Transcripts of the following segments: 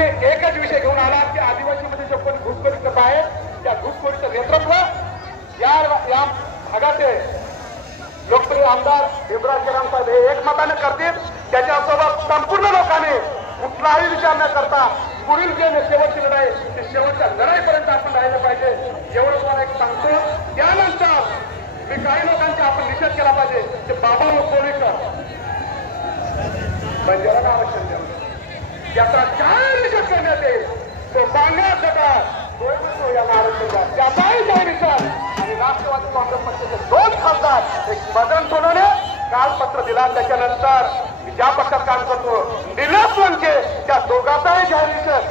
एकच विषय घेऊन आला की आदिवासीमध्ये जे कोणी घुसखोरी करत आहे त्या घुसखोरीचं नेतृत्व या भागाचे लोकप्रिय आमदार भीमराव केराम साहेब हे एकमताने करतील. त्याच्यासोबत संपूर्ण लोकांनी कुठलाही विचार न करता पुढील जे शेवटची लढाई ते शेवटच्या लढाईपर्यंत आपण राहिलं पाहिजे एवढं तुम्हाला एक सांगतो. त्यानंतर मी काही लोकांचा आपण निषेध केला पाहिजे ते बाबा कोळीकर बंजारा आरक्षण द्यावं त्याचा काय निषेध करण्यात येईल तो सांगण्यात होता यांना आरक्षण द्या त्याचाही काही विचार. आणि राष्ट्रवादी काँग्रेस पक्षाचे 2 खासदार एक मदन सोनवणे काल पत्र दिला. त्याच्यानंतर ज्या पक्षात काम करतो निलेश लंके त्या दोघांचाही जाहीर निषेध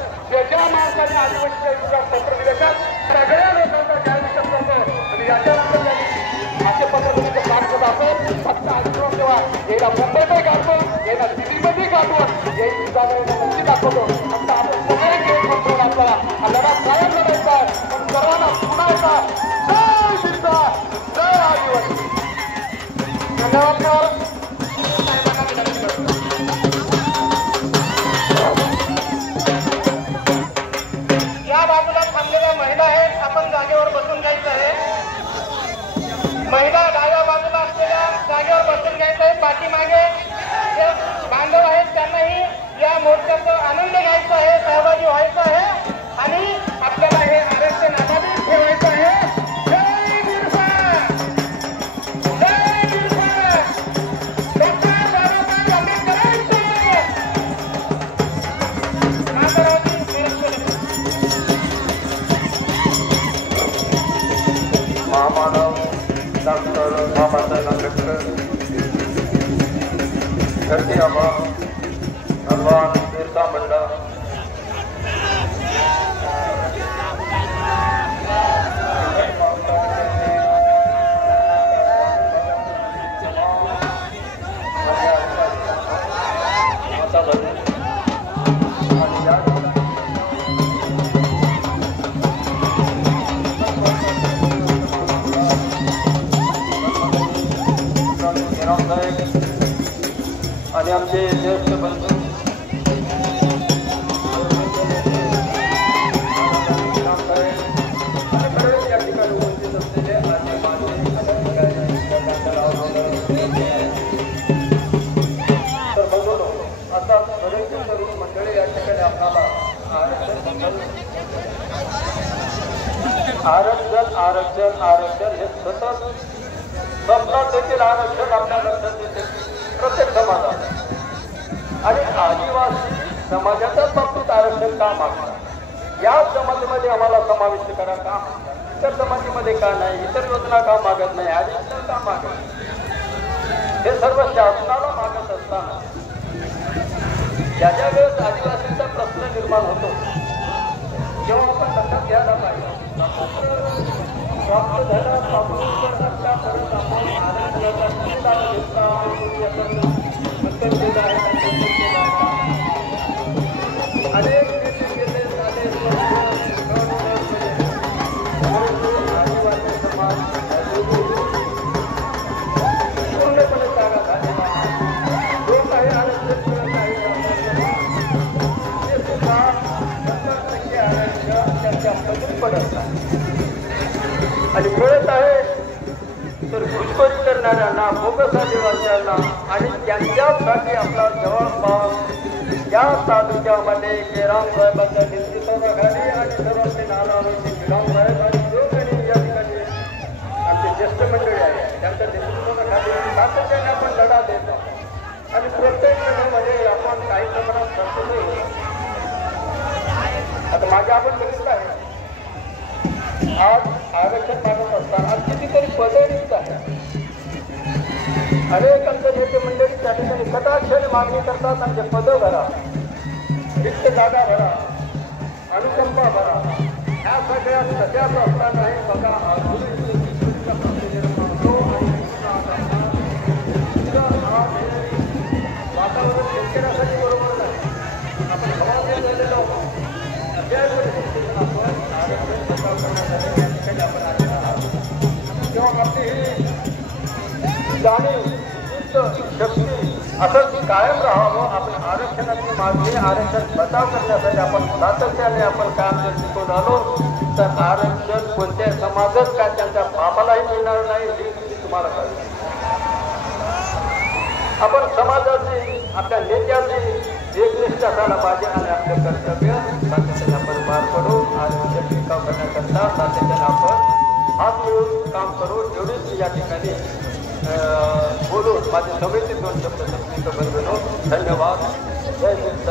ज्या माणसाने आदिवासीच्या विरोधात पत्र दिले त्या सगळ्या लोकांचा जाहीर निषेध करतो. आणि याच्यानंतर असे पत्र दिले काम करत असेल फक्त आंदोलन तेव्हा याला मुंबईतही काढतो याला दिल्लीमध्ये काढतो याही नक्की दाखवतो. फक्त आपण सगळे गेम म्हणतो आपल्याला लढा कायम लढायचा आहे पण सर्वांना पुन्हा एकदा जय बिरसा जय आदिवासी. धन्यवाद. या बाजूला थांबलेल्या महिला आहेत आपण जागेवर बसून जायचं आहे. महिला डाव्या बाजूला असलेल्या जागेवर बसून घ्यायचं आहे. पाठीमागे जे बांधव आहेत त्यांनाही या मोर्चाचा आनंद घ्यायचा आहे सहभागी व्हायचं आहे आणि आपल्याला हे आरक्षण अबाधित ठेवायचं आहे. जय बिरसा जय बिरसा डॉक्टर बाबासाहेब आंबेडकरांचे महामानव डॉक्टर बाबासाहेब आंबेडकर धरती आबा भगवान बिरसा मुंडा आणि आमचे ज्येष्ठ बंधू या ठिकाणी उपस्थित असलेले आणि तर बघतो आता बरेच तरुण मंडळी या ठिकाणी आपल्याला आरक्षण आरक्षण आरक्षण हे सतत स्वप्नात देखील आरक्षण आपल्या लक्षात येते प्रत्येक समाजात. आणि आदिवासी समाजाच्या बाबतीत आरक्षण का मागतात या समाजामध्ये आम्हाला समाविष्ट करा का म्हणतात इतर समाजामध्ये का नाही इतर योजना का मागत नाही आरक्षण का मागत हे सर्व शासनाला मागत असताना ज्या ज्या वेळेस आदिवासींचा प्रश्न निर्माण होतो जेव्हा आपण लक्षात घ्यायला पाहिजे प्राप्त झाला परत आपण आरक्षणाचा अनेक आदिवासी समाज पूर्णपणे जागा झालेला जो काही आरक्षण करत आहे ते सुद्धा 70% आरक्षण त्यांच्या हातून पडत नाही. आणि मिळत आहे तर घुसखोरी करणाऱ्यांना बोगस आदिवासींना आणि त्यांच्यासाठी आपला जवळपास या तालुक्यामध्ये केराम साहेबांच्या नेतृत्वाखाली आणि सर्वांचे नानावरचे केराम साहेब आणि जो काही या ठिकाणी आमचे ज्येष्ठ मंडळी आहे त्यांच्या नेतृत्वाखाली सातत्याने आपण लढा देत आहोत. आणि प्रत्येक लढ्यामध्ये आपण काही प्रमाणात करतो. आता मागे आपण बघितलं आहे आज आरक्षण मागत असताना कितीतरी पदे रिक्त आहे. अनेक आमचे नेते मंडळी त्या ठिकाणी कटाक्षाने मागणी करतात आणि पदं भरा रिक्त जागा भरा अनुकंपा भरा ह्या सगळ्या सगळ्याच असतानाही बघा वातावरण शेतकऱ्यासाठी बरोबर नाही. आपण हवामान झालेलो आहोत त्या परिस्थितीत आपण जेव्हा आपली ही जाणीव शक्ती असंच कायम राहावं. आपण आरक्षणाची मागणी आरक्षण बचाव करण्यासाठी आपण सातत्याने आपण काम जर शिकून आलो तर आरक्षण कोणत्या समाजच काय त्यांच्या बापालाही मिळणार नाही हे तुम्हाला कळलं. आपण समाजाची आपल्या नेत्याची एकनिष्ठ असायला पाहिजे आणि आपलं कर्तव्य सातत्याने आपण पार पडू. आरक्षण टिकाव करण्याकरता सातत्याने आपण हात मिळून काम करू. एवढीच या ठिकाणी बोलून माझी समिती 2 शब्द बनवलो. धन्यवाद. जय हिंद.